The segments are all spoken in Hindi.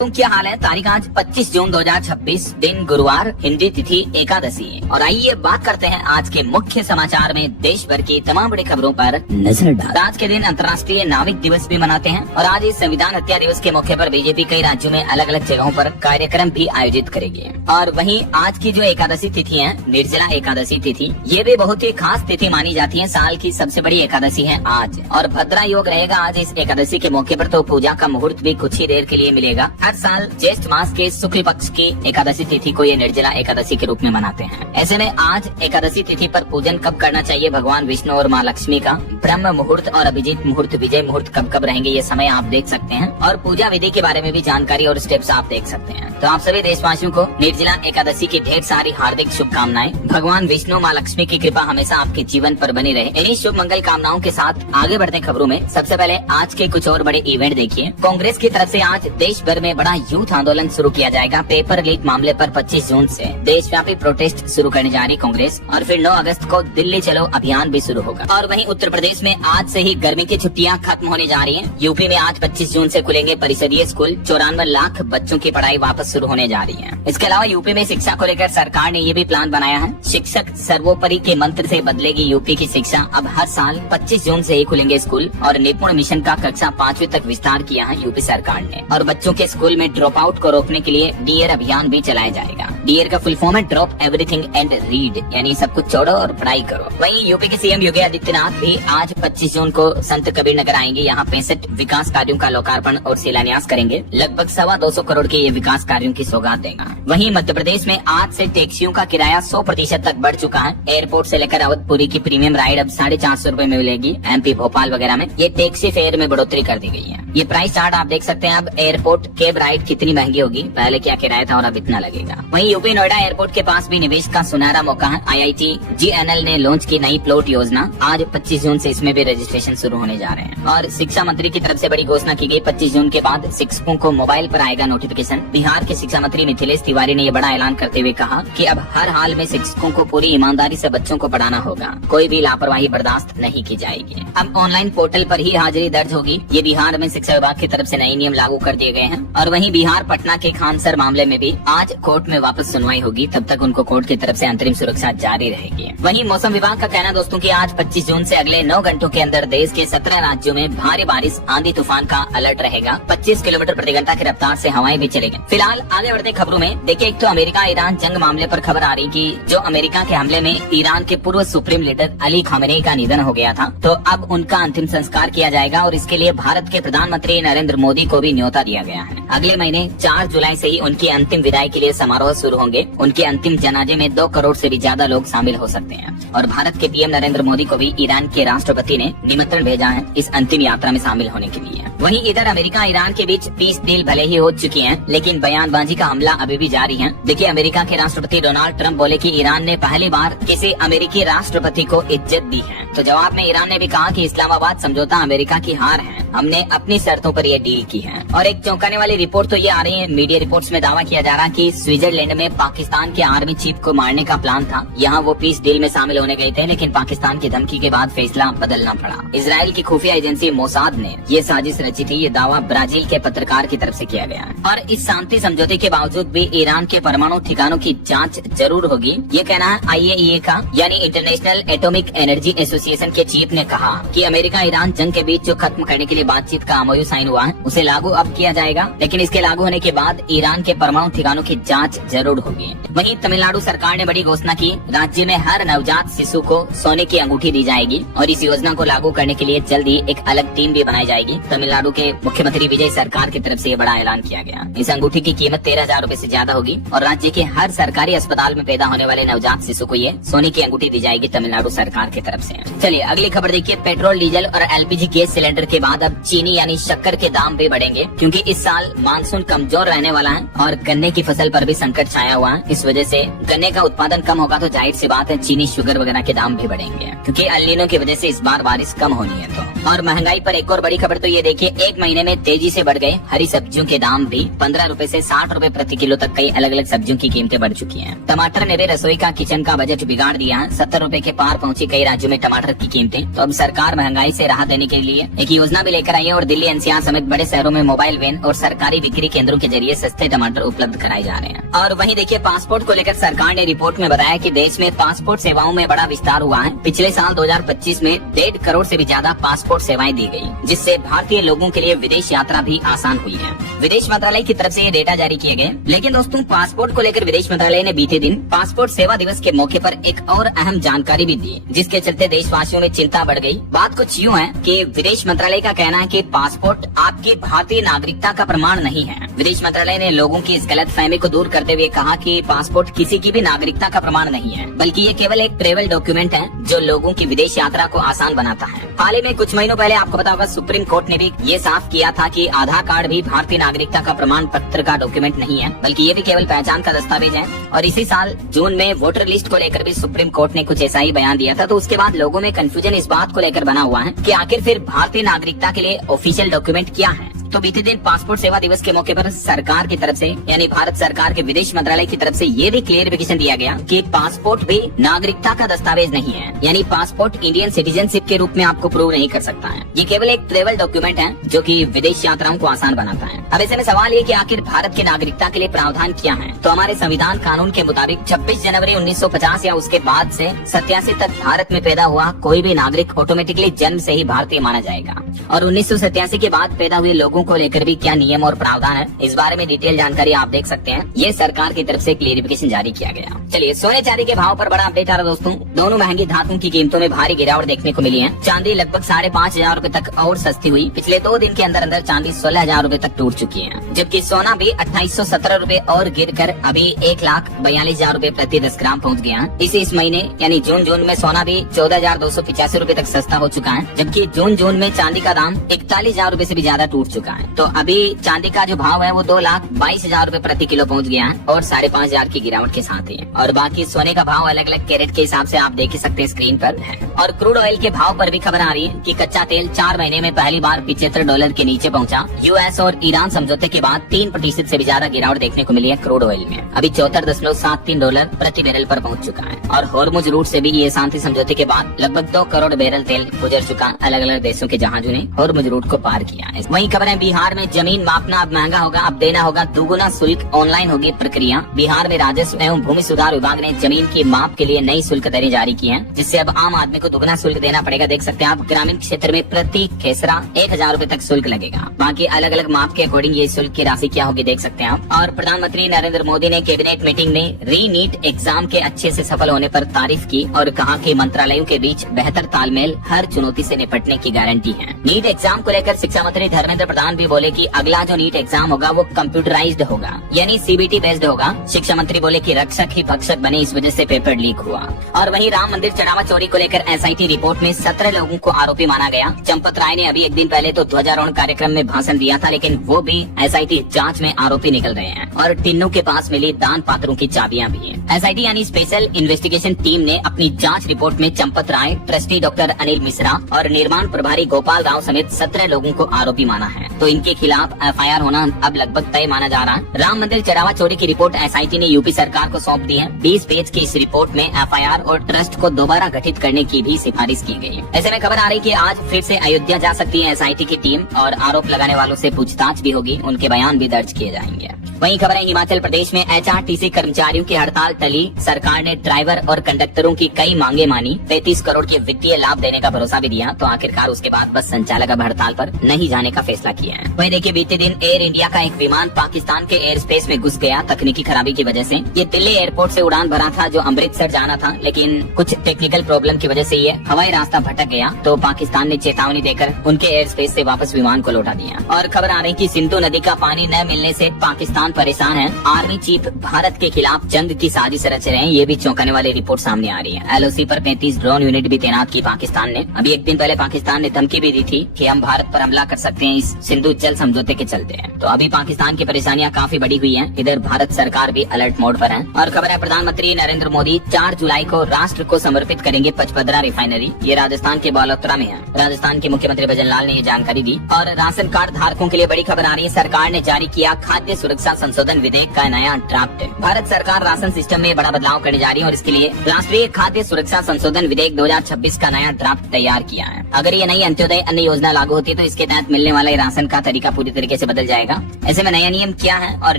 तो क्या हाल है। तारीख आज 25 जून 2026, दिन गुरुवार, हिंदी तिथि एकादशी। और आइए बात करते हैं आज के मुख्य समाचार में देश भर की तमाम बड़ी खबरों पर नजर डाल। आज के दिन अंतर्राष्ट्रीय नाविक दिवस भी मनाते हैं और आज इस संविधान हत्या दिवस के मौके पर बीजेपी कई राज्यों में अलग अलग जगहों पर कार्यक्रम भी आयोजित करेगी। और वहीं आज की जो एकादशी तिथि है, निर्जला एकादशी तिथि, ये भी बहुत ही खास तिथि मानी जाती है। साल की सबसे बड़ी एकादशी है आज, और भद्रा योग रहेगा आज इस एकादशी के मौके पर। तो पूजा का मुहूर्त भी कुछ ही देर के लिए मिलेगा। हर साल ज्येष्ठ मास के शुक्ल पक्ष की एकादशी तिथि को ये निर्जला एकादशी के रूप में मनाते हैं। ऐसे में आज एकादशी तिथि पर पूजन कब करना चाहिए भगवान विष्णु और माँ लक्ष्मी का, ब्रह्म मुहूर्त और अभिजीत मुहूर्त, विजय मुहूर्त कब कब रहेंगे, ये समय आप देख सकते हैं। और पूजा विधि के बारे में भी जानकारी और स्टेप्स आप देख सकते हैं। तो आप सभी देशवासियों को निर्जला एकादशी की ढेर सारी हार्दिक शुभकामनाएं। भगवान विष्णु माँ लक्ष्मी की कृपा हमेशा आपके जीवन पर बनी रहे। इन्हीं शुभ मंगल कामनाओं के साथ आगे बढ़ते खबरों में सबसे पहले आज के कुछ और बड़े इवेंट देखिए। कांग्रेस की तरफ से आज देश भर में बड़ा यूथ आंदोलन शुरू किया जाएगा। पेपर लीक मामले पर 25 जून से देशव्यापी प्रोटेस्ट शुरू करने जा रही कांग्रेस। और फिर 9 अगस्त को दिल्ली चलो अभियान भी शुरू होगा। और वहीं उत्तर प्रदेश में आज से ही गर्मी की छुट्टियां खत्म होने जा रही हैं। यूपी में आज 25 जून से खुलेंगे परिषदीय स्कूल। 94 लाख बच्चों की पढ़ाई वापस शुरू होने जा रही है। इसके अलावा यूपी में शिक्षा को लेकर सरकार ने ये भी प्लान बनाया है। शिक्षक सर्वोपरि के मंत्र से बदलेगी यूपी की शिक्षा। अब हर साल 25 जून से ही खुलेंगे स्कूल। और निपुण मिशन का कक्षा 5वीं तक विस्तार किया है यूपी सरकार ने। और बच्चों के स्कूल में ड्रॉप आउट को रोकने के लिए डीएर अभियान भी चलाया जाएगा। डीएर का फुल फॉर्म है ड्रॉप एवरीथिंग एंड रीड, यानी सब कुछ छोड़ो और पढ़ाई करो। वहीं यूपी के सीएम योगी आदित्यनाथ भी आज 25 जून को संत कबीर नगर आएंगे। यहाँ 65 विकास कार्यों का लोकार्पण और शिलान्यास करेंगे। लगभग 225 करोड़ के ये विकास कार्यों की सौगात देगा। वहीं मध्य प्रदेश में आज से टैक्सियों का किराया 100% तक बढ़ चुका है। एयरपोर्ट से लेकर अवधपुरी की प्रीमियम राइड अब 450 रूपए में मिलेगी। एमपी भोपाल वगैरह में ये टैक्सी फेयर में बढ़ोतरी कर दी गई है। ये प्राइस चार्ट आप देख सकते हैं। अब एयरपोर्ट कैब राइड कितनी महंगी होगी, पहले क्या किराया था और अब इतना लगेगा। वहीं यूपी नोएडा एयरपोर्ट के पास भी निवेश का सुनहरा मौका है। IIT GNL ने लॉन्च की नई प्लॉट योजना। आज 25 जून से इसमें भी रजिस्ट्रेशन शुरू होने जा रहे हैं। और शिक्षा मंत्री की तरफ से बड़ी घोषणा की गई। 25 जून के बाद शिक्षकों को मोबाइल पर आएगा नोटिफिकेशन। बिहार के शिक्षा मंत्री मिथिलेश तिवारी ने ये बड़ा ऐलान करते हुए कहा कि अब हर हाल में शिक्षकों को पूरी ईमानदारी से बच्चों को पढ़ाना होगा। कोई भी लापरवाही बर्दाश्त नहीं की जाएगी। अब ऑनलाइन पोर्टल पर ही हाजिरी दर्ज होगी। ये बिहार में शिक्षा विभाग की तरफ से नए नियम लागू कर दिए गए हैं। और वहीं बिहार पटना के खानसर मामले में भी आज कोर्ट में वापस सुनवाई होगी। तब तक उनको कोर्ट की तरफ से अंतरिम सुरक्षा जारी रहेगी। वहीं मौसम विभाग का कहना दोस्तों कि आज 25 जून से अगले 9 घंटों के अंदर देश के 17 राज्यों में भारी बारिश, आंधी तूफान का अलर्ट रहेगा। 25 किलोमीटर प्रति घंटा की रफ्तार से हवाएं भी चलेगी। फिलहाल आगे बढ़ते खबरों में देखिए, एक तो अमेरिका ईरान जंग मामले पर खबर आ रही कि जो अमेरिका के हमले में ईरान के पूर्व सुप्रीम लीडर अली खामेनी का निधन हो गया था, तो अब उनका अंतिम संस्कार किया जाएगा। और इसके लिए भारत के प्रधानमंत्री नरेंद्र मोदी को भी न्योता दिया गया है। अगले महीने 4 जुलाई से ही उनकी अंतिम विदाई के लिए समारोह शुरू होंगे। उनके अंतिम जनाजे में 2 करोड़ से भी ज्यादा लोग शामिल हो सकते हैं। और भारत के पीएम नरेंद्र मोदी को भी ईरान के राष्ट्रपति ने निमंत्रण भेजा है इस अंतिम यात्रा में शामिल होने के लिए। वहीं इधर अमेरिका ईरान के बीच पीस डील भले ही हो चुकी है, लेकिन बयानबाजी का हमला अभी भी जारी है। देखिए, अमेरिका के राष्ट्रपति डोनाल्ड ट्रंप बोले कि ईरान ने पहली बार किसी अमेरिकी राष्ट्रपति को इज्जत दी है। तो जवाब में ईरान ने भी कहा कि इस्लामाबाद समझौता अमेरिका की हार है, हमने अपनी शर्तों पर यह डील की है। और एक चौंकाने वाली रिपोर्ट तो ये आ रही है, मीडिया रिपोर्ट्स में दावा किया जा रहा कि स्विट्जरलैंड में पाकिस्तान के आर्मी चीफ को मारने का प्लान था। यहाँ वो पीस डील में शामिल होने गए थे, लेकिन पाकिस्तान की धमकी के बाद फैसला बदलना पड़ा। इजराइल की खुफिया एजेंसी मोसाद ने ये साजिश रची थी। ये दावा ब्राजील के पत्रकार की तरफ से किया गया है। और इस शांति समझौते के बावजूद भी ईरान के परमाणु ठिकानों की जांच जरूर होगी, ये कहना है IAEA का, यानी इंटरनेशनल एटॉमिक एनर्जी एसोसिएशन के चीफ ने कहा कि अमेरिका ईरान जंग के बीच जो खत्म करने के लिए बातचीत का MOU साइन हुआ है, उसे लागू अब किया जाएगा। लेकिन इसके लागू होने के बाद ईरान के परमाणु ठिकानों की जांच जरूर होगी। वहीं तमिलनाडु सरकार ने बड़ी घोषणा की। राज्य में हर नवजात शिशु को सोने की अंगूठी दी जाएगी। और इस योजना को लागू करने के लिए जल्द ही एक अलग टीम भी बनाई जाएगी। तमिलनाडु के मुख्यमंत्री विजय सरकार की तरफ से ये बड़ा ऐलान किया गया। इस अंगूठी की कीमत 13,000 रूपए से ज्यादा होगी। और राज्य के हर सरकारी अस्पताल में पैदा होने वाले नवजात शिशु को ये सोने की अंगूठी दी जाएगी तमिलनाडु सरकार की तरफ से। चलिए अगली खबर देखिए। पेट्रोल, डीजल और LPG गैस सिलेंडर के बाद अब चीनी यानी शक्कर के दाम भी बढ़ेंगे, क्योंकि इस साल मानसून कमजोर रहने वाला है और गन्ने की फसल पर भी संकट छाया हुआ है। इस वजह से गन्ने का उत्पादन कम होगा तो जाहिर सी बात है चीनी, शुगर वगैरह के दाम भी बढ़ेंगे, क्योंकि अल नीनो की वजह से इस बार बारिश कम होनी है। तो और महंगाई पर एक और बड़ी खबर तो ये देखिए, एक महीने में तेजी से बढ़ गए हरी सब्जियों के दाम भी 15 रुपए से 60 रुपए प्रति किलो तक कई अलग अलग सब्जियों की कीमतें बढ़ चुकी हैं। टमाटर ने भी रसोई का किचन का बजट बिगाड़ दिया है। 70 रुपए के पार पहुंची कई राज्यों में टमाटर की कीमतें। तो अब सरकार महंगाई से राहत देने के लिए एक योजना भी लेकर आई है और दिल्ली, एनसीआर समेत बड़े शहरों में मोबाइल वैन और सरकारी बिक्री केंद्रों के जरिए सस्ते टमाटर उपलब्ध कराए जा रहे हैं। और वहीं देखिए, पासपोर्ट को लेकर सरकार ने रिपोर्ट में बताया कि देश में पासपोर्ट सेवाओं में बड़ा विस्तार हुआ है। पिछले साल 2025 में 1.5 करोड़ से भी ज्यादा पासपोर्ट सेवाएं दी गई, जिससे भारतीय लोगों के लिए विदेश यात्रा भी आसान हुई है। विदेश मंत्रालय की तरफ से ये डेटा जारी किए गए। लेकिन दोस्तों, पासपोर्ट को लेकर विदेश मंत्रालय ने बीते दिन पासपोर्ट सेवा दिवस के मौके पर एक और अहम जानकारी भी दी, जिसके चलते देशवासियों में चिंता बढ़ गई। बात कुछ यूँ है कि विदेश मंत्रालय का कहना है कि पासपोर्ट आपकी भारतीय नागरिकता का प्रमाण नहीं है। विदेश मंत्रालय ने लोगों की इस गलत फहमी को दूर करते हुए कहा कि पासपोर्ट किसी की भी नागरिकता का प्रमाण नहीं है, बल्कि ये केवल एक ट्रेवल डॉक्यूमेंट है जो लोगों की विदेश यात्रा को आसान बनाता है। हाल ही में कुछ महीनों पहले आपको पता होगा, सुप्रीम कोर्ट ने भी ये साफ किया था कि आधार कार्ड भी भारतीय नागरिकता का प्रमाण पत्र का डॉक्यूमेंट नहीं है, बल्कि ये भी केवल पहचान का दस्तावेज है। और इसी साल जून में वोटर लिस्ट को लेकर भी सुप्रीम कोर्ट ने कुछ ऐसा ही बयान दिया था। तो उसके बाद लोगों में कंफ्यूजन इस बात को लेकर बना हुआ है कि आखिर फिर भारतीय नागरिकता के लिए ऑफिशियल डॉक्यूमेंट क्या है। तो बीते दिन पासपोर्ट सेवा दिवस के मौके पर सरकार की तरफ से, यानी भारत सरकार के विदेश मंत्रालय की तरफ से ये भी क्लियरिफिकेशन दिया गया कि पासपोर्ट भी नागरिकता का दस्तावेज नहीं है, यानी पासपोर्ट इंडियन सिटीजनशिप के रूप में आपको प्रूव नहीं कर सकता है। ये केवल एक ट्रेवल डॉक्यूमेंट है जो कि विदेश यात्राओं को आसान बनाता है। अब ऐसे में सवाल ये कि आखिर भारत की नागरिकता के लिए प्रावधान क्या है। तो हमारे संविधान कानून के मुताबिक 26 जनवरी 1950 या उसके बाद से 87 तक भारत में पैदा हुआ कोई भी नागरिक ऑटोमेटिकली जन्म से ही भारतीय माना जाएगा। और 1987 के बाद पैदा हुए लोगों को लेकर भी क्या नियम और प्रावधान है, इस बारे में डिटेल जानकारी आप देख सकते हैं। ये सरकार की तरफ से क्लियरिफिकेशन जारी किया गया। चलिए, सोने चांदी के भाव पर बड़ा अपडेट आ रहा दोस्तों। दोनों महंगी धातुओं की कीमतों में भारी गिरावट देखने को मिली है। चांदी लगभग 5,500 रुपए तक और सस्ती हुई। पिछले 2 दिन के अंदर अंदर चांदी 16,000 रुपए तक टूट चुकी है, जबकि सोना भी 2817 रुपए और गिर कर अभी 1,42,000 रुपए प्रति 10 ग्राम पहुँच गया। इस महीने यानी जून में सोना भी 14,285 रुपए तक सस्ता हो चुका है, जबकि जून में चांदी का दाम 41,000 रुपए से भी ज्यादा टूट चुका है। तो अभी चांदी का जो भाव है वो 2,22,000 रुपए प्रति किलो पहुंच गया है और 5,500 की गिरावट के साथ ही। और बाकी सोने का भाव अलग अलग कैरेट के हिसाब से आप देख ही सकते हैं स्क्रीन पर है। और क्रूड ऑयल के भाव पर भी खबर आ रही है कि कच्चा तेल 4 महीने में पहली बार $75 के नीचे पहुंचा। यूएस और ईरान समझौते के बाद 3% से भी ज्यादा गिरावट देखने को मिली है क्रूड ऑयल में। अभी $74.73 प्रति बैरल पर पहुंच चुका है। और हॉर्मुज रूट से भी ये शांति समझौते के बाद लगभग 2 करोड़ बैरल तेल गुजर चुका। अलग अलग देशों के जहाजों ने हॉर्मुज रूट को पार किया है। वहीं खबर है, बिहार में जमीन मापना अब महंगा होगा। अब देना होगा दुगुना शुल्क, ऑनलाइन होगी प्रक्रिया। बिहार में राजस्व एवं भूमि सुधार विभाग ने जमीन की माप के लिए नई शुल्क दरें जारी की हैं, जिससे अब आम आदमी को दुगुना शुल्क देना पड़ेगा। देख सकते हैं आप, ग्रामीण क्षेत्र में प्रति खेसरा 1,000 रुपए तक शुल्क लगेगा। बाकी अलग अलग माप के अकॉर्डिंग ये शुल्क की राशि क्या होगी देख सकते हैं आप। और प्रधानमंत्री नरेंद्र मोदी ने कैबिनेट मीटिंग में री नीट एग्जाम के अच्छे से सफल होने पर तारीफ की और कहा कि मंत्रालयों के बीच बेहतर तालमेल हर चुनौती से निपटने की गारंटी है। नीट एग्जाम को लेकर शिक्षा मंत्री धर्मेंद्र प्रधान भी बोले कि अगला जो नीट एग्जाम होगा वो कंप्यूटराइज्ड होगा, यानी सीबीटी बेस्ड होगा। शिक्षा मंत्री बोले कि रक्षक ही भक्षक बने, इस वजह से पेपर लीक हुआ। और वहीं राम मंदिर चढ़ावा चोरी को लेकर एसआईटी रिपोर्ट में 17 लोगों को आरोपी माना गया। चंपत राय ने अभी एक दिन पहले तो ध्वजारोहण कार्यक्रम में भाषण दिया था, लेकिन वो भी एसआईटी जांच में आरोपी निकल रहे हैं। और टिन्नों के पास मिली दान पात्रों की चाबियां भी हैं। एसआईटी यानी स्पेशल इन्वेस्टिगेशन टीम ने अपनी जांच रिपोर्ट में चंपत राय, ट्रस्टी डॉक्टर अनिल मिश्रा और निर्माण प्रभारी गोपाल राव समेत 17 लोगों को आरोपी माना है। तो इनके खिलाफ एफआईआर होना अब लगभग तय माना जा रहा है। राम मंदिर चढ़ावा चोरी की रिपोर्ट एसआईटी ने यूपी सरकार को सौंप दी है। 20 पेज की इस रिपोर्ट में एफआईआर और ट्रस्ट को दोबारा गठित करने की भी सिफारिश की गई है। ऐसे में खबर आ रही कि आज फिर से अयोध्या जा सकती है एसआईटी की टीम और आरोप लगाने वालों से पूछताछ भी होगी, उनके बयान भी दर्ज किए जाएंगे। वहीं खबर है, हिमाचल प्रदेश में एचआरटीसी कर्मचारियों की हड़ताल टली। सरकार ने ड्राइवर और कंडक्टरों की कई मांगे मानी। 35 करोड़ के वित्तीय लाभ देने का भरोसा भी दिया। तो आखिरकार उसके बाद बस संचालक अब हड़ताल पर नहीं जाने का फैसला किया है। वहीं देखिए, बीते दिन एयर इंडिया का एक विमान पाकिस्तान के एयर स्पेस में घुस गया तकनीकी खराबी की वजह से। ये दिल्ली एयरपोर्ट से उड़ान भरा था जो अमृतसर जाना था, लेकिन कुछ टेक्निकल प्रॉब्लम की वजह से ये हवाई रास्ता भटक गया। तो पाकिस्तान ने चेतावनी देकर उनके एयर स्पेस से वापस विमान को लौटा दिया। और खबर आ रही कि सिंधु नदी का पानी न मिलने से पाकिस्तान किसान परेशान हैं। आर्मी चीफ भारत के खिलाफ जंग की साजिश रच रहे हैं, ये भी चौंकाने वाली रिपोर्ट सामने आ रही है। LOC पर 35 ड्रोन यूनिट भी तैनात की पाकिस्तान ने। अभी एक दिन पहले पाकिस्तान ने धमकी भी दी थी कि हम भारत पर हमला कर सकते हैं इस सिंधु जल समझौते के चलते। तो अभी पाकिस्तान की परेशानियां काफी बढ़ी हुई हैं। इधर भारत सरकार भी अलर्ट मोड पर है। और खबर है, प्रधानमंत्री नरेंद्र मोदी 4 जुलाई को राष्ट्र को समर्पित करेंगे पचपदरा रिफाइनरी। ये राजस्थान के बालोतरा में है। राजस्थान के मुख्यमंत्री भजन लाल ने ये जानकारी दी। और राशन कार्ड धारकों के लिए बड़ी खबर आ रही है। सरकार ने जारी किया खाद्य सुरक्षा संशोधन विधेयक का नया ड्राफ्ट। भारत सरकार राशन सिस्टम में बड़ा बदलाव करने जा रही है और इसके लिए राष्ट्रीय खाद्य सुरक्षा संशोधन विधेयक 2026 का नया ड्राफ्ट तैयार किया है। अगर ये नई अंत्योदय अन्न योजना लागू होती है तो इसके तहत मिलने वाले राशन का तरीका पूरी तरीके से बदल जाएगा। ऐसे में नया नियम क्या है और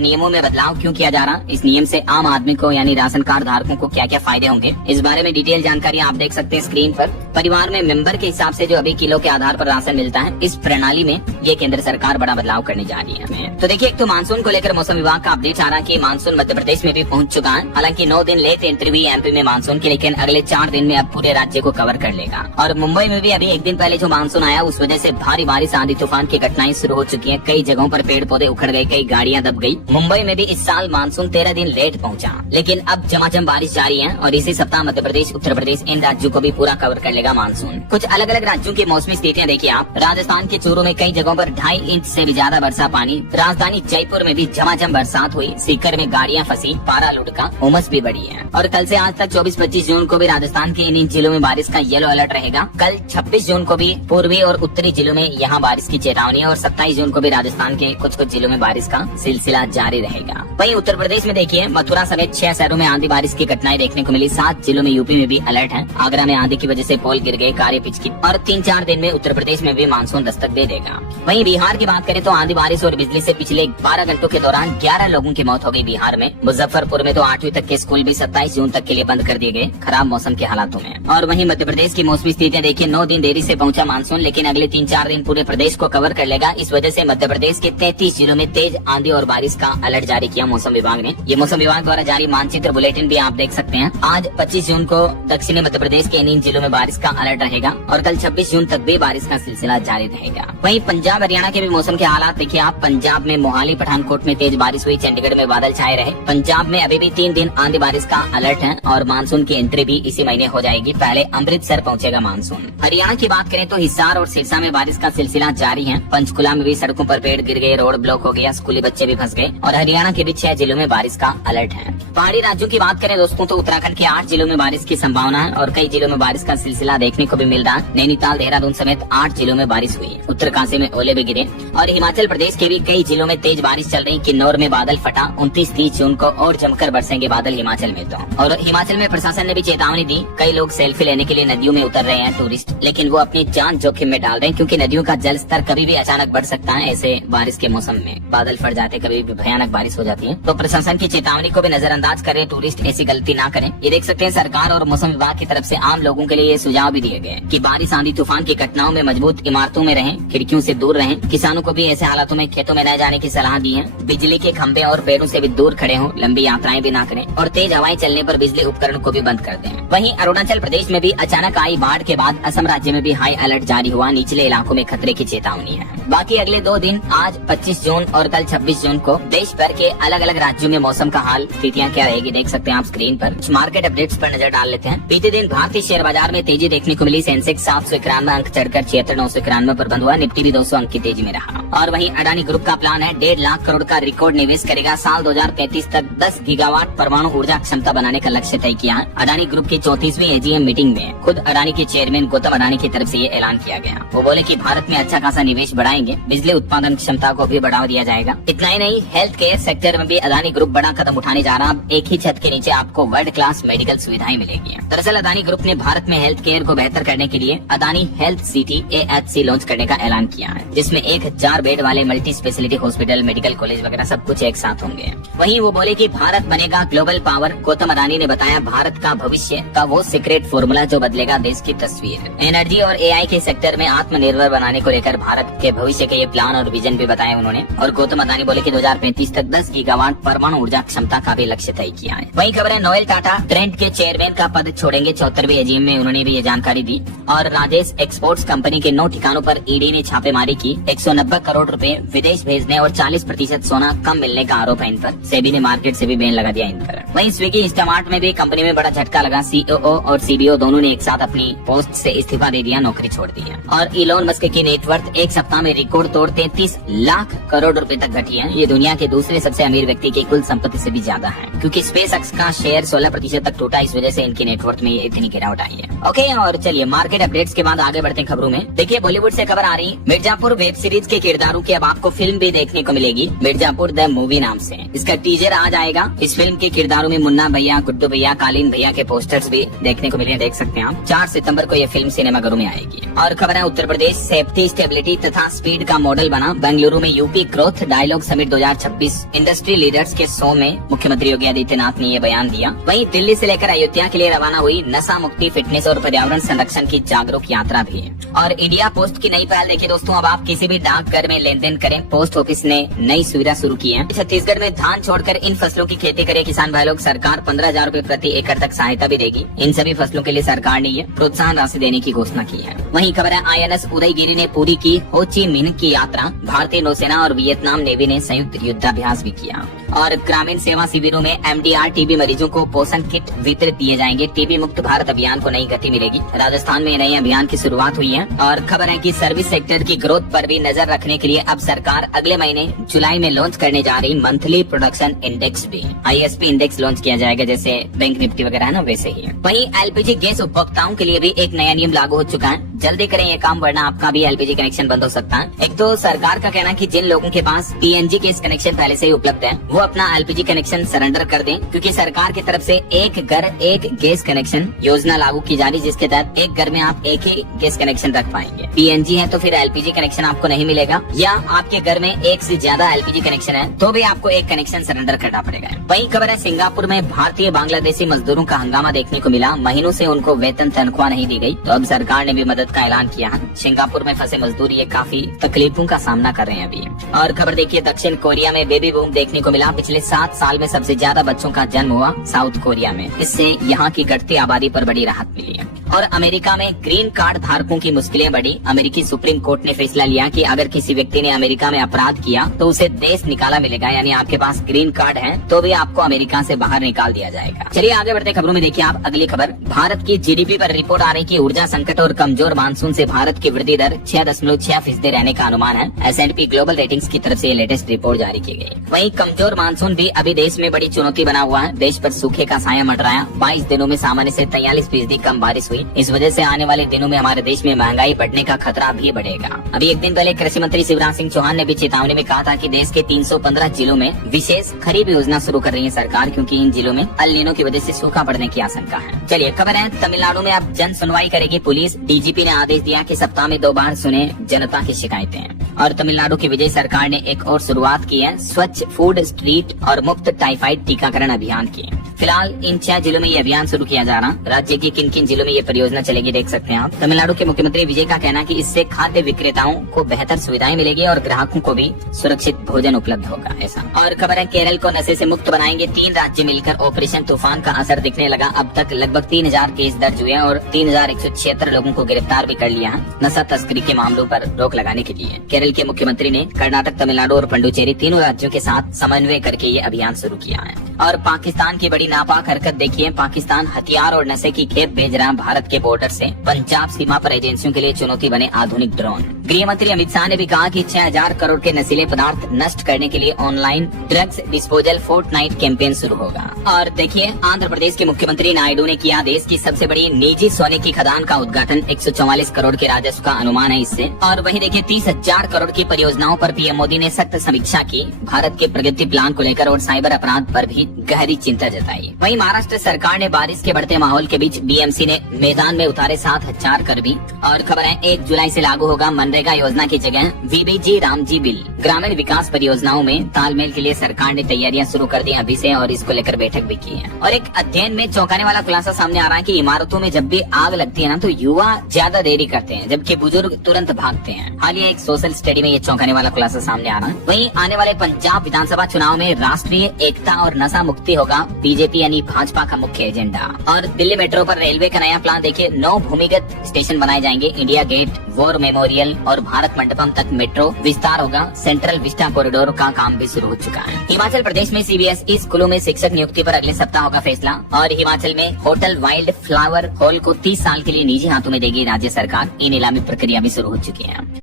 नियमों में बदलाव क्यों किया जा रहा, इस नियम से आम आदमी को यानी राशन कार्ड धारकों को क्या क्या फायदे होंगे, इस बारे में डिटेल जानकारी आप देख सकते हैं स्क्रीन पर। परिवार में मेंबर के हिसाब से जो अभी किलो के आधार पर राशन मिलता है, इस प्रणाली में ये केंद्र सरकार बड़ा बदलाव करने जा रही है। तो देखिए, एक तो मानसून को लेकर मौसम विभाग का अपडेट आ रहा है कि मानसून मध्य प्रदेश में भी पहुंच चुका है। हालांकि 9 दिन लेट एंट्री हुई एमपी में मानसून की, लेकिन अगले 4 दिन में अब पूरे राज्य को कवर कर लेगा। और मुंबई में भी अभी एक दिन पहले जो मानसून आया उस वजह से भारी बारिश आंधी तूफान की घटनाएं शुरू हो चुकी है। कई जगहों पर पेड़ पौधे उखड़ गए, कई गाड़ियां दब गई। मुंबई में भी इस साल मानसून 13 दिन लेट पहुंचा, लेकिन अब झमाझम बारिश जारी है और इसी सप्ताह मध्य प्रदेश, उत्तर प्रदेश, इन राज्यों को भी पूरा कवर कर लेगा मानसून। कुछ अलग अलग राज्यों की मौसमी स्थितियां देखिए आप। राजस्थान के चूरू में कई जगहों पर 2.5 इंच से भी ज्यादा वर्षा पानी। राजधानी जयपुर में भी झमाझम बरसात हुई। सीकर में गाड़ियां फंसी, पारा लुढ़का, उमस भी बढ़ी है। और कल से आज तक 24-25 जून को भी राजस्थान के इन जिलों में बारिश का येलो अलर्ट रहेगा। कल 26 जून को भी पूर्वी और उत्तरी जिलों में यहाँ बारिश की चेतावनी है और 27 जून को भी राजस्थान के कुछ कुछ जिलों में बारिश का सिलसिला जारी रहेगा। वहीं उत्तर प्रदेश में देखिए, मथुरा समेत 6 शहरों में आंधी बारिश की घटनाएं देखने को मिली। 7 जिलों में यूपी में भी अलर्ट है। आगरा में आंधी की वजह से पोल गिर गए, कारें पिचकी। और 3-4 दिन में उत्तर प्रदेश में भी मानसून दस्तक दे देगा। वहीं बिहार की बात करें तो आंधी बारिश और बिजली से पिछले 12 घंटों के दौरान 11 लोगों की मौत हो गई बिहार में। मुजफ्फरपुर में तो 8वीं तक के स्कूल भी 27 जून तक के लिए बंद कर दिए गए, खराब मौसम के हालातों में। और वहीं मध्य प्रदेश की मौसमी स्थितियां देखिए, 9 दिन देरी से पहुंचा मानसून, लेकिन अगले 3-4 दिन पूरे प्रदेश को कवर कर लेगा। इस वजह से मध्य प्रदेश के 33 जिलों में तेज आंधी और बारिश का अलर्ट जारी किया मौसम विभाग ने। ये मौसम विभाग द्वारा जारी मानचित्र बुलेटिन भी आप देख सकते हैं। आज 25 जून को दक्षिणी मध्य प्रदेश के इन जिलों में बारिश का अलर्ट रहेगा और कल 26 जून तक भी बारिश का सिलसिला जारी रहेगा। वहीं पंजाब हरियाणा के भी मौसम के हालात देखिए आप। पंजाब में मोहाली पठानकोट में तेज बारिश हुई, चंडीगढ़ में बादल छाए रहे। पंजाब में अभी भी 3 दिन आंधी बारिश का अलर्ट है और मानसून की एंट्री भी इसी महीने हो जाएगी। पहले अमृतसर पहुंचेगा मानसून। हरियाणा की बात करें तो हिसार और सिरसा में बारिश का सिलसिला जारी है। पंचकुला में भी सड़कों पर पेड़ गिर गए, रोड ब्लॉक हो गया, स्कूली बच्चे भी फंस गए। और हरियाणा के भी 6 जिलों में बारिश का अलर्ट है। पहाड़ी राज्यों की बात करें दोस्तों तो उत्तराखंड के 8 जिलों में बारिश की संभावना है और कई जिलों में बारिश का सिलसिला देखने को भी मिल रहा है। नैनीताल, देहरादून समेत 8 जिलों में बारिश हुई। उत्तरकाशी में ओले भी गिरे। और हिमाचल प्रदेश के भी कई जिलों में तेज बारिश चल रही। किन्नौर में बादल फटा। 29-30 जून को और जमकर बरसेंगे बादल हिमाचल में तो। और हिमाचल में प्रशासन ने भी चेतावनी दी। कई लोग सेल्फी लेने के लिए नदियों में उतर रहे हैं टूरिस्ट, लेकिन वो अपनी जान जोखिम में डाल रहे हैं क्योंकि नदियों का जल स्तर कभी भी अचानक बढ़ सकता है। ऐसे बारिश के मौसम में बादल फट जाते, कभी भी भयानक बारिश हो जाती है। तो प्रशासन की चेतावनी को भी नजरअंदाज करें, टूरिस्ट ऐसी गलती ना करें। ये देख सकते हैं सरकार और मौसम विभाग की तरफ से आम लोगों के लिए ये सुझाव भी दिए गए कि बारिश आंधी तूफान की घटनाओं में मजबूत इमारतों में रहें, खिड़कियों से दूर रहें। किसानों को भी ऐसे हालातों में खेतों में न जाने की सलाह दी है। बिजली के खंभे और पेड़ों से भी दूर खड़े हों, लंबी यात्राएं भी ना करें और तेज हवाएं चलने पर बिजली उपकरण को भी बंद कर दें। वहीं अरुणाचल प्रदेश में भी अचानक आई बाढ़ के बाद असम राज्य में भी हाई अलर्ट जारी हुआ। निचले इलाकों में खतरे की चेतावनी है। बाकी अगले 2 दिन आज 25 जून और कल 26 जून को देश भर के अलग अलग राज्यों में मौसम का हाल, स्थितियां क्या रहेगी देख सकते हैं आप स्क्रीन पर। मार्केट अपडेट्स पर नजर डाल लेते हैं। बीते दिन भारतीय शेयर बाजार में तेजी देखने को मिली। सेंसेक्स 791 अंक चढ़कर 76,991 पर बंद हुआ। निफ्टी भी 200 अंक की तेजी में रहा। और वहीं अडानी ग्रुप का प्लान है 1.5 लाख करोड़ का रिकॉर्ड निवेश करेगा। साल 2035 तक 10 गीगावाट परमाणु ऊर्जा क्षमता बनाने का लक्ष्य तय किया है। अडानी ग्रुप की 34वीं AGM मीटिंग में खुद अडानी के चेयरमैन गौतम अडानी की तरफ से ये ऐलान किया गया। वो बोले कि भारत में अच्छा खासा निवेश बढ़ाएंगे, बिजली उत्पादन क्षमता को भी बढ़ावा दिया जाएगा। इतना ही नहीं, हेल्थ केयर सेक्टर में भी अडानी ग्रुप बड़ा कदम उठाने जा रहा है। अब एक ही छत के नीचे आपको वर्ल्ड क्लास मेडिकल सुविधाएं मिलेगी। दरअसल अडानी ग्रुप ने भारत में हेल्थ केयर को बेहतर करने के लिए Adani health city AHC launch करने का ऐलान किया है, जिसमें 1000 बेड वाले multi speciality hospital, medical college वगैरह सब कुछ एक साथ होंगे। वहीं वो बोले कि भारत बनेगा ग्लोबल पावर। गौतम अडानी ने बताया भारत का भविष्य का वो सीक्रेट फॉर्मूला जो बदलेगा देश की तस्वीर। एनर्जी और AI के सेक्टर में आत्मनिर्भर बनाने को लेकर भारत के भविष्य के ये प्लान और विजन भी बताए उन्होंने। और गौतम अडानी बोले कि 2035 तक 10 गीगावाट परमाणु ऊर्जा क्षमता का भी लक्ष्य तय किया है। वहीं खबर है नोएल टाटा ट्रेंड के चेयरमैन का पद छोड़ेंगे। 74वीं AGM में उन्होंने भी ये जानकारी दी। और राजेश एक्सपोर्ट्स कंपनी के 9 ठिकानों पर ईडी ने छापेमारी की। 190 करोड़ रुपए विदेश भेजने और 40% सोना कम मिलने का आरोप है इन पर। सेबी ने मार्केट से भी बैन लगा दिया इन पर। वहीं स्विगी इंस्टामार्ट में भी कंपनी में बड़ा झटका लगा। सीईओ और सीबीओ दोनों ने एक साथ अपनी पोस्ट से इस्तीफा दे दिया, नौकरी छोड़ दी है। और इलोन मस्क की नेटवर्थ एक सप्ताह में रिकॉर्ड तोड़ 33 लाख करोड़ रुपए तक घटी है। ये दुनिया के दूसरे सबसे अमीर व्यक्ति की कुल संपत्ति से भी ज्यादा है, क्योंकि स्पेसएक्स का शेयर 16% तक टूटा। इस वजह से इनकी नेटवर्थ में इतनी गिरावट आई है। ओके, और चलिए मार्केट अपडेट्स के बाद आगे बढ़ते हैं खबरों में। देखिए बॉलीवुड से खबर आ रही है, मिर्जापुर वेब सीरीज के किरदारों की अब आपको फिल्म भी देखने को मिलेगी, मिर्जापुर द मूवी नाम से। इसका टीजर आज आएगा। इस फिल्म के किरदारों में मुन्ना भैया, गुड्डू भैया, कालीन भैया के पोस्टर्स भी देखने को मिले, देख सकते हैं आप। 4 सितंबर को यह फिल्म सिनेमाघरों में आएगी। और खबर है उत्तर प्रदेश सेफ्टी, स्टेबिलिटी तथा स्पीड का मॉडल बना। बेंगलुरु में UP growth dialogue summit 2026 industry leaders के शो में मुख्यमंत्री योगी आदित्यनाथ ने ये बयान दिया। वहीं दिल्ली से लेकर अयोध्या के लिए रवाना हुई नशा मुक्ति, फिटनेस और पर्यावरण संरक्षण की जागरूक यात्रा भी है। और इंडिया पोस्ट की नई पहल देखिए दोस्तों, अब आप किसी भी डाकघर में लेन देन करें, पोस्ट ऑफिस ने नई सुविधा शुरू की है। छत्तीसगढ़ में धान छोड़कर इन फसलों की खेती करे किसान भाई लोग, सरकार 15,000 रूपए प्रति एकड़ तक सहायता भी देगी। इन सभी फसलों के लिए सरकार ने ये प्रोत्साहन राशि देने की घोषणा की है। वहीं खबर है INS उदयगिरी ने पूरी की हो ची मिन्ह की यात्रा। भारतीय नौसेना और वियतनाम नेवी ने संयुक्त युद्धाभ्यास भी किया। और ग्रामीण सेवा शिविरों में MDR टीबी मरीजों को पोषण किट वितरित दिए जाएंगे। टीबी मुक्त भारत अभियान को नई गति मिलेगी। राजस्थान में नए अभियान की शुरुआत हुई है। और खबर है कि सर्विस सेक्टर की ग्रोथ पर भी नजर रखने के लिए अब सरकार अगले महीने जुलाई में लॉन्च करने जा रही मंथली प्रोडक्शन इंडेक्स भी, ISP इंडेक्स लॉन्च किया जाएगा, जैसे बैंक निफ्टी वगैरह है ना, वैसे ही। वहीं LPG गैस उपभोक्ताओं के लिए भी एक नया नियम लागू हो चुका है। जल्दी करें ये काम, वरना आपका भी LPG कनेक्शन बंद हो सकता है। एक तो सरकार का कहना है कि जिन लोगों के पास PNG गैस कनेक्शन पहले से ही उपलब्ध है, वो अपना LPG कनेक्शन सरेंडर कर दें, क्योंकि सरकार की तरफ से एक घर एक गैस कनेक्शन योजना लागू की जा रही, जिसके तहत एक घर में आप एक ही गैस कनेक्शन रख पाएंगे। PNG है तो फिर LPG कनेक्शन आपको नहीं मिलेगा, या आपके घर में एक से ज्यादा LPG कनेक्शन है तो भी आपको एक कनेक्शन सरेंडर करना पड़ेगा। वही खबर है सिंगापुर में भारतीय बांग्लादेशी मजदूरों का हंगामा देखने को मिला। महीनों से उनको वेतन तनख्वाह नहीं दी गई, तो अब सरकार ने भी मदद का ऐलान किया है। सिंगापुर में फंसे मजदूर ये काफी तकलीफों का सामना कर रहे हैं अभी। और खबर देखिए दक्षिण कोरिया में बेबी बूम देखने को मिला। पिछले 7 साल में सबसे ज्यादा बच्चों का जन्म हुआ साउथ कोरिया में। इससे यहाँ की घटती आबादी पर बड़ी राहत मिली है। और अमेरिका में ग्रीन कार्ड धारकों की मुश्किलें बढ़ी। अमेरिकी सुप्रीम कोर्ट ने फैसला लिया कि अगर किसी व्यक्ति ने अमेरिका में अपराध किया तो उसे देश निकाला मिलेगा, यानी आपके पास ग्रीन कार्ड है तो भी आपको अमेरिका से बाहर निकाल दिया जाएगा। चलिए आगे बढ़ते खबरों में देखिए आप अगली खबर। भारत की GDP पर रिपोर्ट आ रही कि ऊर्जा संकट और कमजोर मानसून से भारत की वृद्धि दर 6.6% रहने का अनुमान है। S&P ग्लोबल रेटिंग्स की तरफ से लेटेस्ट रिपोर्ट जारी की गई। वहीं कमजोर मानसून भी अभी देश में बड़ी चुनौती बना हुआ है। देश पर सूखे का साया मंडराया। 22 दिनों में सामान्य से 43% कम बारिश हुई। इस वजह से आने वाले दिनों में हमारे देश में महंगाई बढ़ने का खतरा भी बढ़ेगा। अभी एक दिन पहले कृषि मंत्री शिवराज सिंह चौहान ने भी चेतावनी में कहा था कि देश के 315 जिलों में विशेष खरीफ योजना शुरू कर रही है सरकार, क्योंकि इन जिलों में अल नीनो की वजह से सूखा पड़ने की आशंका है। चलिए खबर है तमिलनाडु में अब जन सुनवाई करेगी पुलिस। DGP ने आदेश दिया कि सप्ताह में 2 बार सुने जनता की शिकायतें। और तमिलनाडु की विजय सरकार ने एक और शुरुआत की है, स्वच्छ फूड स्ट्रीट और मुफ्त टाइफाइड टीकाकरण अभियान की। फिलहाल इन 6 जिलों में ये अभियान शुरू किया जा रहा। राज्य के किन किन जिलों में ये परियोजना चलेगी देख सकते हैं आप। तमिलनाडु के मुख्यमंत्री विजय का कहना है कि इससे खाद्य विक्रेताओं को बेहतर सुविधाएं मिलेगी और ग्राहकों को भी सुरक्षित भोजन उपलब्ध होगा, ऐसा। और खबर है केरल को नशे से मुक्त बनाएंगे 3 राज्य मिलकर। ऑपरेशन तूफान का असर दिखने लगा। अब तक लगभग 3000 केस दर्ज हुए और 3176 लोगों को गिरफ्तार भी कर लिया है नशा तस्करी के मामलों पर रोक लगाने के लिए। केरल के मुख्यमंत्री ने कर्नाटक, तमिलनाडु और पुडुचेरी तीनों राज्यों के साथ समन्वय करके ये अभियान शुरू किया है। और पाकिस्तान की बड़ी नापाक हरकत देखिए। पाकिस्तान हथियार और नशे की खेप भेज रहा भारत के बॉर्डर से। पंजाब सीमा पर एजेंसियों के लिए चुनौती बने आधुनिक ड्रोन। गृह मंत्री अमित शाह ने भी कहा कि 6000 करोड़ के नशीले पदार्थ नष्ट करने के लिए online drugs disposal fortnight campaign शुरू होगा। और देखिए आंध्र प्रदेश के मुख्यमंत्री नायडू ने किया देश की सबसे बड़ी निजी सोने की खदान का उद्घाटन। 144 करोड़ के राजस्व का अनुमान है इससे। और वहीं देखिए 30,000 करोड़ की परियोजनाओं पर पीएम मोदी ने सख्त समीक्षा की भारत के प्रगति प्लान को लेकर, और साइबर अपराध पर भी गहरी चिंता जताई। वहीं महाराष्ट्र सरकार ने बारिश के बढ़ते माहौल के बीच बीएमसी ने मैदान में उतारे 7,000 कर्मी। और खबर है 1 जुलाई से लागू होगा मनरेगा योजना की जगह VBG रामजी बिल। ग्रामीण विकास परियोजनाओं में तालमेल के लिए सरकार ने तैयारियां शुरू कर दी अभी से, और इसको लेकर बैठक भी की है। और एक अध्ययन में चौंकाने वाला खुलासा सामने आ रहा है कि इमारतों में जब भी आग लगती है ना, तो युवा ज्यादा देरी करते हैं जबकि बुजुर्ग तुरंत भागते हैं। हालिया एक सोशल स्टडी में ये चौंकाने वाला खुलासा सामने आ रहा है। वहीं आने वाले पंजाब विधानसभा चुनाव में राष्ट्रीय एकता और नशा मुक्ति होगा बीजेपी बीजेपी यानी भाजपा का मुख्य एजेंडा। और दिल्ली मेट्रो पर रेलवे का नया प्लान देखिए, 9 भूमिगत स्टेशन बनाए जाएंगे। इंडिया गेट, वॉर मेमोरियल और भारत मंडपम तक मेट्रो विस्तार होगा। सेंट्रल विस्टा कॉरिडोर का काम भी शुरू हो चुका है। हिमाचल प्रदेश में सीबीएसई स्कूलों में शिक्षक नियुक्ति पर अगले सप्ताह होगा फैसला। और हिमाचल में होटल वाइल्ड फ्लावर हॉल को 30 साल के लिए निजी हाथों में देगी राज्य सरकार। ई नीलामी प्रक्रिया भी शुरू हो चुकी है।